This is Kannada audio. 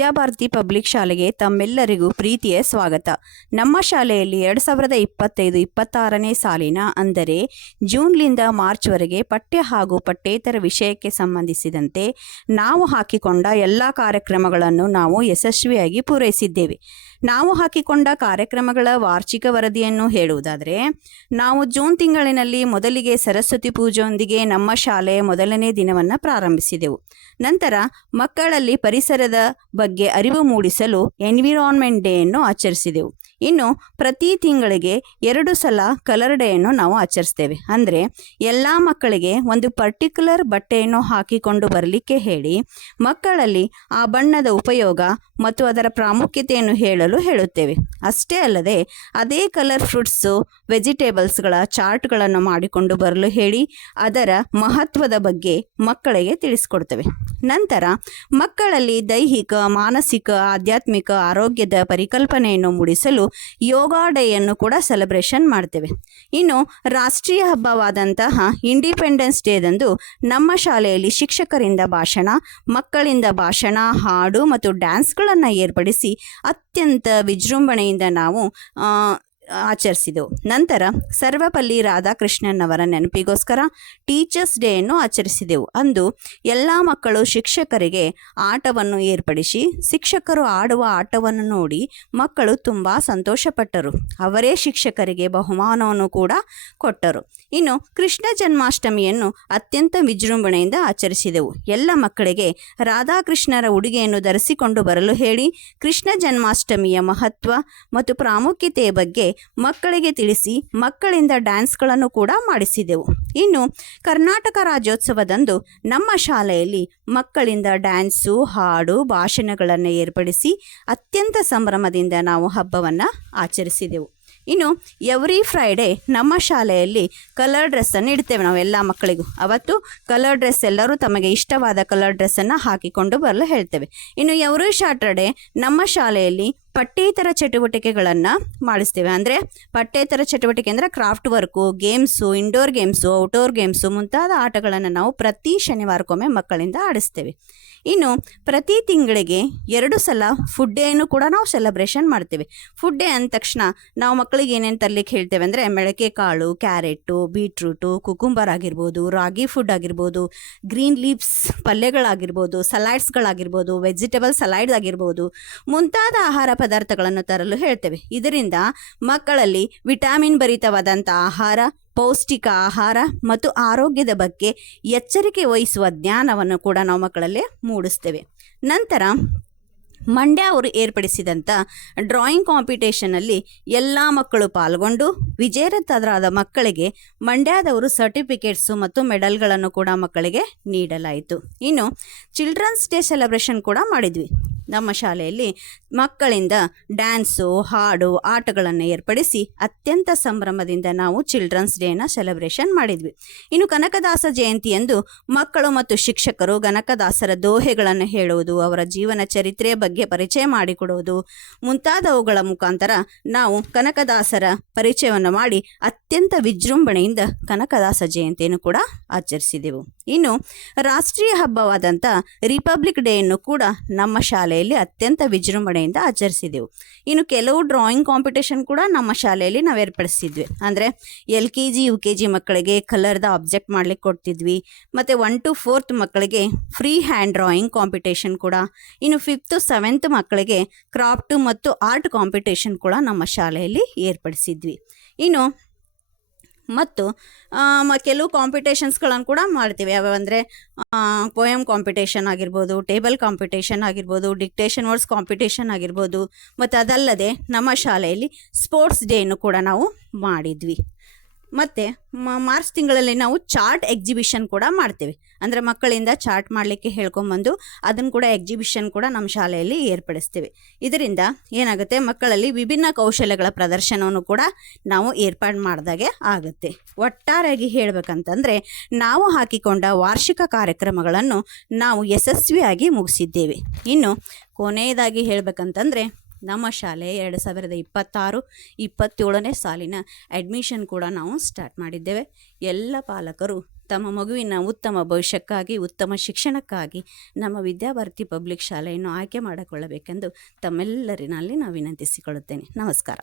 ವಿದ್ಯಾಭಾರತಿ ಪಬ್ಲಿಕ್ ಶಾಲೆಗೆ ತಮ್ಮೆಲ್ಲರಿಗೂ ಪ್ರೀತಿಯ ಸ್ವಾಗತ. ನಮ್ಮ ಶಾಲೆಯಲ್ಲಿ 2025-26ನೇ ಸಾಲಿನ ಅಂದರೆ ಜೂನ್ನಿಂದ ಮಾರ್ಚ್ವರೆಗೆ ಪಠ್ಯ ಹಾಗೂ ಪಠ್ಯೇತರ ವಿಷಯಕ್ಕೆ ಸಂಬಂಧಿಸಿದಂತೆ ನಾವು ಹಾಕಿಕೊಂಡ ಎಲ್ಲ ಕಾರ್ಯಕ್ರಮಗಳನ್ನು ನಾವು ಯಶಸ್ವಿಯಾಗಿ ಪೂರೈಸಿದ್ದೇವೆ. ನಾವು ಹಾಕಿಕೊಂಡ ಕಾರ್ಯಕ್ರಮಗಳ ವಾರ್ಷಿಕ ವರದಿಯನ್ನು ಹೇಳುವುದಾದರೆ, ನಾವು ಜೂನ್ ತಿಂಗಳಿನಲ್ಲಿ ಮೊದಲಿಗೆ ಸರಸ್ವತಿ ಪೂಜೆಯೊಂದಿಗೆ ನಮ್ಮ ಶಾಲೆಯ ಮೊದಲನೇ ದಿನವನ್ನು ಪ್ರಾರಂಭಿಸಿದೆವು. ನಂತರ ಮಕ್ಕಳಲ್ಲಿ ಪರಿಸರದ ಬಗ್ಗೆ ಅರಿವು ಮೂಡಿಸಲು ಎನ್ವಿರಾನ್ಮೆಂಟ್ ಡೇಯನ್ನು ಆಚರಿಸಿದೆವು. ಇನ್ನು ಪ್ರತಿ ತಿಂಗಳಿಗೆ 2 ಸಲ ಕಲರ್ ಡೇಯನ್ನು ನಾವು ಆಚರಿಸ್ತೇವೆ. ಅಂದರೆ ಎಲ್ಲ ಮಕ್ಕಳಿಗೆ ಒಂದು ಪರ್ಟಿಕ್ಯುಲರ್ ಬಟ್ಟೆಯನ್ನು ಹಾಕಿಕೊಂಡು ಬರಲಿಕ್ಕೆ ಹೇಳಿ ಮಕ್ಕಳಲ್ಲಿ ಆ ಬಣ್ಣದ ಉಪಯೋಗ ಮತ್ತು ಅದರ ಪ್ರಾಮುಖ್ಯತೆಯನ್ನು ಹೇಳುತ್ತೇವೆ. ಅಷ್ಟೇ ಅಲ್ಲದೆ ಅದೇ ಕಲರ್ ಫ್ರೂಟ್ಸು ವೆಜಿಟೇಬಲ್ಸ್ಗಳ ಚಾರ್ಟ್ಗಳನ್ನು ಮಾಡಿಕೊಂಡು ಬರಲು ಹೇಳಿ ಅದರ ಮಹತ್ವದ ಬಗ್ಗೆ ಮಕ್ಕಳಿಗೆ ತಿಳಿಸ್ಕೊಡ್ತೇವೆ. ನಂತರ ಮಕ್ಕಳಲ್ಲಿ ದೈಹಿಕ, ಮಾನಸಿಕ, ಆಧ್ಯಾತ್ಮಿಕ ಆರೋಗ್ಯದ ಪರಿಕಲ್ಪನೆಯನ್ನು ಮೂಡಿಸಲು ಯೋಗ ಡೇಯನ್ನು ಕೂಡ ಸೆಲೆಬ್ರೇಷನ್ ಮಾಡ್ತೇವೆ. ಇನ್ನು ರಾಷ್ಟ್ರೀಯ ಹಬ್ಬವಾದಂತಹ ಇಂಡಿಪೆಂಡೆನ್ಸ್ ಡೇದಂದು ನಮ್ಮ ಶಾಲೆಯಲ್ಲಿ ಶಿಕ್ಷಕರಿಂದ ಭಾಷಣ, ಮಕ್ಕಳಿಂದ ಭಾಷಣ, ಹಾಡು ಮತ್ತು ಡ್ಯಾನ್ಸ್ಗಳನ್ನು ಏರ್ಪಡಿಸಿ ಅತ್ಯಂತ ವಿಜೃಂಭಣೆಯಿಂದ ನಾವು ಆಚರಿಸಿದೆವು. ನಂತರ ಸರ್ವಪಲ್ಲಿ ರಾಧಾಕೃಷ್ಣನ್ ಅವರ ನೆನಪಿಗೋಸ್ಕರ ಟೀಚರ್ಸ್ ಡೇಯನ್ನು ಆಚರಿಸಿದೆವು. ಅಂದು ಎಲ್ಲ ಮಕ್ಕಳು ಶಿಕ್ಷಕರಿಗೆ ಆಟವನ್ನು ಏರ್ಪಡಿಸಿ ಶಿಕ್ಷಕರು ಆಡುವ ಆಟವನ್ನು ನೋಡಿ ಮಕ್ಕಳು ತುಂಬ ಸಂತೋಷಪಟ್ಟರು. ಅವರೇ ಶಿಕ್ಷಕರಿಗೆ ಬಹುಮಾನವನ್ನು ಕೂಡ ಕೊಟ್ಟರು. ಇನ್ನು ಕೃಷ್ಣ ಜನ್ಮಾಷ್ಟಮಿಯನ್ನು ಅತ್ಯಂತ ವಿಜೃಂಭಣೆಯಿಂದ ಆಚರಿಸಿದೆವು. ಎಲ್ಲ ಮಕ್ಕಳಿಗೆ ರಾಧಾಕೃಷ್ಣರ ಉಡುಗೆಯನ್ನು ಧರಿಸಿಕೊಂಡು ಬರಲು ಹೇಳಿ ಕೃಷ್ಣ ಜನ್ಮಾಷ್ಟಮಿಯ ಮಹತ್ವ ಮತ್ತು ಪ್ರಾಮುಖ್ಯತೆಯ ಬಗ್ಗೆ ಮಕ್ಕಳಿಗೆ ತಿಳಿಸಿ ಮಕ್ಕಳಿಂದ ಡ್ಯಾನ್ಸ್ಗಳನ್ನು ಕೂಡ ಮಾಡಿಸಿದೆವು. ಇನ್ನು ಕರ್ನಾಟಕ ರಾಜ್ಯೋತ್ಸವದಂದು ನಮ್ಮ ಶಾಲೆಯಲ್ಲಿ ಮಕ್ಕಳಿಂದ ಡ್ಯಾನ್ಸು, ಹಾಡು, ಭಾಷಣಗಳನ್ನು ಏರ್ಪಡಿಸಿ ಅತ್ಯಂತ ಸಂಭ್ರಮದಿಂದ ನಾವು ಹಬ್ಬವನ್ನು ಆಚರಿಸಿದೆವು. ಇನ್ನು ಎವ್ರಿ ಫ್ರೈಡೇ ನಮ್ಮ ಶಾಲೆಯಲ್ಲಿ ಕಲರ್ ಡ್ರೆಸ್ಸನ್ನು ಇಡ್ತೇವೆ ನಾವು ಎಲ್ಲ ಮಕ್ಕಳಿಗೂ. ಅವತ್ತು ಕಲರ್ ಡ್ರೆಸ್ ಎಲ್ಲರೂ ತಮಗೆ ಇಷ್ಟವಾದ ಕಲರ್ ಡ್ರೆಸ್ಸನ್ನು ಹಾಕಿಕೊಂಡು ಬರಲು ಹೇಳ್ತೇವೆ. ಇನ್ನು ಎವ್ರಿ ಸ್ಯಾಟರ್ಡೇ ನಮ್ಮ ಶಾಲೆಯಲ್ಲಿ ಪಠ್ಯೇತರ ಚಟುವಟಿಕೆಗಳನ್ನು ಮಾಡಿಸ್ತೇವೆ. ಅಂದರೆ ಪಠ್ಯೇತರ ಚಟುವಟಿಕೆ ಅಂದರೆ craft work, games, indoor games, outdoor games ಮುಂತಾದ ಆಟಗಳನ್ನು ನಾವು ಪ್ರತಿ ಶನಿವಾರಕ್ಕೊಮ್ಮೆ ಮಕ್ಕಳಿಂದ ಆಡಿಸ್ತೇವೆ. ಇನ್ನು ಪ್ರತಿ ತಿಂಗಳಿಗೆ 2 ಸಲ ಫುಡ್ ಡೇಯನ್ನು ಕೂಡ ನಾವು ಸೆಲೆಬ್ರೇಷನ್ ಮಾಡ್ತೇವೆ. ಫುಡ್ ಡೇ ಅಂದ ತಕ್ಷಣ ನಾವು ಮಕ್ಕಳಿಗೆ ಏನೇನು ತರಲಿಕ್ಕೆ ಹೇಳ್ತೇವೆ ಅಂದರೆ ಮೆಳಕೆ ಕಾಳು, ಕ್ಯಾರೆಟು, ಬೀಟ್ರೂಟು, ಕುಕುಂಬರ್ ಆಗಿರ್ಬೋದು, ರಾಗಿ ಫುಡ್ ಆಗಿರ್ಬೋದು, ಗ್ರೀನ್ ಲೀವ್ಸ್ ಪಲ್ಯಗಳಾಗಿರ್ಬೋದು, ಸಲಾಡ್ಸ್ಗಳಾಗಿರ್ಬೋದು, ವೆಜಿಟೇಬಲ್ ಸಲಾಡ್ಸ್ ಆಗಿರ್ಬೋದು ಮುಂತಾದ ಆಹಾರ ಪದಾರ್ಥಗಳನ್ನು ತರಲು ಹೇಳ್ತೇವೆ. ಇದರಿಂದ ಮಕ್ಕಳಲ್ಲಿ ವಿಟಮಿನ್ ಭರಿತವಾದಂಥ ಆಹಾರ, ಪೌಷ್ಟಿಕ ಆಹಾರ ಮತ್ತು ಆರೋಗ್ಯದ ಬಗ್ಗೆ ಎಚ್ಚರಿಕೆ ವಹಿಸುವ ಜ್ಞಾನವನ್ನು ಕೂಡ ನಾವು ಮಕ್ಕಳಲ್ಲಿ ಮೂಡಿಸ್ತೇವೆ. ನಂತರ ಮಂಡ್ಯ ಅವರು ಏರ್ಪಡಿಸಿದಂಥ ಡ್ರಾಯಿಂಗ್ ಕಾಂಪಿಟೇಷನಲ್ಲಿ ಎಲ್ಲ ಮಕ್ಕಳು ಪಾಲ್ಗೊಂಡು ವಿಜೇತರಾದ ಮಕ್ಕಳಿಗೆ ಮಂಡ್ಯದವರು ಸರ್ಟಿಫಿಕೇಟ್ಸು ಮತ್ತು ಮೆಡಲ್ಗಳನ್ನು ಕೂಡ ಮಕ್ಕಳಿಗೆ ನೀಡಲಾಯಿತು. ಇನ್ನು ಚಿಲ್ಡ್ರನ್ಸ್ ಡೇ ಸೆಲೆಬ್ರೇಷನ್ ಕೂಡ ಮಾಡಿದ್ವಿ. ನಮ್ಮ ಶಾಲೆಯಲ್ಲಿ ಮಕ್ಕಳಿಂದ ಡ್ಯಾನ್ಸು, ಹಾಡು, ಆಟಗಳನ್ನು ಏರ್ಪಡಿಸಿ ಅತ್ಯಂತ ಸಂಭ್ರಮದಿಂದ ನಾವು ಚಿಲ್ಡ್ರನ್ಸ್ ಡೇನ ಸೆಲೆಬ್ರೇಷನ್ ಮಾಡಿದ್ವಿ. ಇನ್ನು ಕನಕದಾಸ ಜಯಂತಿಯಂದು ಮಕ್ಕಳು ಮತ್ತು ಶಿಕ್ಷಕರು ಕನಕದಾಸರ ದೋಹೆಗಳನ್ನು ಹೇಳುವುದು, ಅವರ ಜೀವನ ಚರಿತ್ರೆಯ ಬಗ್ಗೆ ಪರಿಚಯ ಮಾಡಿಕೊಡುವುದು ಮುಂತಾದವುಗಳ ಮುಖಾಂತರ ನಾವು ಕನಕದಾಸರ ಪರಿಚಯವನ್ನು ಮಾಡಿ ಅತ್ಯಂತ ವಿಜೃಂಭಣೆಯಿಂದ ಕನಕದಾಸ ಜಯಂತಿಯನ್ನು ಕೂಡ ಆಚರಿಸಿದೆವು. ಇನ್ನು ರಾಷ್ಟ್ರೀಯ ಹಬ್ಬವಾದಂಥ ರಿಪಬ್ಲಿಕ್ ಡೇಯನ್ನು ಕೂಡ ನಮ್ಮ ಶಾಲೆಯಲ್ಲಿ ಅತ್ಯಂತ ವಿಜೃಂಭಣೆಯಿಂದ ಆಚರಿಸಿದೆವು. ಇನ್ನು ಕೆಲವು ಡ್ರಾಯಿಂಗ್ ಕಾಂಪಿಟೇಷನ್ ಕೂಡ ನಮ್ಮ ಶಾಲೆಯಲ್ಲಿ ನಾವು ಏರ್ಪಡಿಸಿದ್ವಿ. ಅಂದರೆ LKG UKG ಮಕ್ಕಳಿಗೆ ಕಲರ್ದ ಆಬ್ಜೆಕ್ಟ್ ಮಾಡಲಿಕ್ಕೆ ಕೊಡ್ತಿದ್ವಿ. ಮತ್ತು 1 to 4th ಮಕ್ಕಳಿಗೆ ಫ್ರೀ ಹ್ಯಾಂಡ್ ಡ್ರಾಯಿಂಗ್ ಕಾಂಪಿಟೇಷನ್ ಕೂಡ. ಇನ್ನು 5th to 7th ಮಕ್ಕಳಿಗೆ ಕ್ರಾಫ್ಟ್ ಮತ್ತು ಆರ್ಟ್ ಕಾಂಪಿಟೇಷನ್ ಕೂಡ ನಮ್ಮ ಶಾಲೆಯಲ್ಲಿ ಏರ್ಪಡಿಸಿದ್ವಿ. ಇನ್ನು ಮತ್ತು ಕೆಲವು ಕಾಂಪಿಟೇಷನ್ಸ್ಗಳನ್ನು ಕೂಡ ಮಾಡ್ತೀವಿ. ಯಾವ್ಯಾವಂದರೆ ಪೋಯಮ್ ಕಾಂಪಿಟೇಷನ್ ಆಗಿರ್ಬೋದು, ಟೇಬಲ್ ಕಾಂಪಿಟೇಷನ್ ಆಗಿರ್ಬೋದು, ಡಿಕ್ಟೇಷನ್ ವರ್ಡ್ಸ್ ಕಾಂಪಿಟೇಷನ್ ಆಗಿರ್ಬೋದು. ಮತ್ತು ಅದಲ್ಲದೆ ನಮ್ಮ ಶಾಲೆಯಲ್ಲಿ ಸ್ಪೋರ್ಟ್ಸ್ ಡೇಯನ್ನು ಕೂಡ ನಾವು ಮಾಡಿದ್ವಿ. ಮತ್ತು ಮಾರ್ಚ್ ತಿಂಗಳಲ್ಲಿ ನಾವು ಚಾರ್ಟ್ ಎಕ್ಸಿಬಿಷನ್ ಕೂಡ ಮಾಡ್ತೇವೆ. ಅಂದರೆ ಮಕ್ಕಳಿಂದ ಚಾರ್ಟ್ ಮಾಡಲಿಕ್ಕೆ ಹೇಳ್ಕೊಂಬಂದು ಅದನ್ನು ಕೂಡ ಎಕ್ಸಿಬಿಷನ್ ಕೂಡ ನಮ್ಮ ಶಾಲೆಯಲ್ಲಿ ಏರ್ಪಡಿಸ್ತೇವೆ. ಇದರಿಂದ ಏನಾಗುತ್ತೆ, ಮಕ್ಕಳಲ್ಲಿ ವಿಭಿನ್ನ ಕೌಶಲ್ಯಗಳ ಪ್ರದರ್ಶನವನ್ನು ಕೂಡ ನಾವು ಏರ್ಪಾಡು ಮಾಡಿದಾಗೆ ಆಗುತ್ತೆ. ಒಟ್ಟಾರೆಯಾಗಿ ಹೇಳಬೇಕಂತಂದರೆ ನಾವು ಹಾಕಿಕೊಂಡ ವಾರ್ಷಿಕ ಕಾರ್ಯಕ್ರಮಗಳನ್ನು ನಾವು ಯಶಸ್ವಿಯಾಗಿ ಮುಗಿಸಿದ್ದೇವೆ. ಇನ್ನು ಕೊನೆಯದಾಗಿ ಹೇಳಬೇಕಂತಂದರೆ ನಮ್ಮ ಶಾಲೆ 2026-27ನೇ ಸಾಲಿನ ಅಡ್ಮಿಷನ್ ಕೂಡ ನಾವು ಸ್ಟಾರ್ಟ್ ಮಾಡಿದ್ದೇವೆ. ಎಲ್ಲ ಪಾಲಕರು ತಮ್ಮ ಮಗುವಿನ ಉತ್ತಮ ಭವಿಷ್ಯಕ್ಕಾಗಿ, ಉತ್ತಮ ಶಿಕ್ಷಣಕ್ಕಾಗಿ ನಮ್ಮ ವಿದ್ಯಾಭಾರತಿ ಪಬ್ಲಿಕ್ ಶಾಲೆಯನ್ನು ಆಯ್ಕೆ ಮಾಡಿಕೊಳ್ಳಬೇಕೆಂದು ತಮ್ಮೆಲ್ಲರಿನಲ್ಲಿ ನಾನು ವಿನಂತಿಸಿಕೊಳ್ಳುತ್ತೇನೆ. ನಮಸ್ಕಾರ.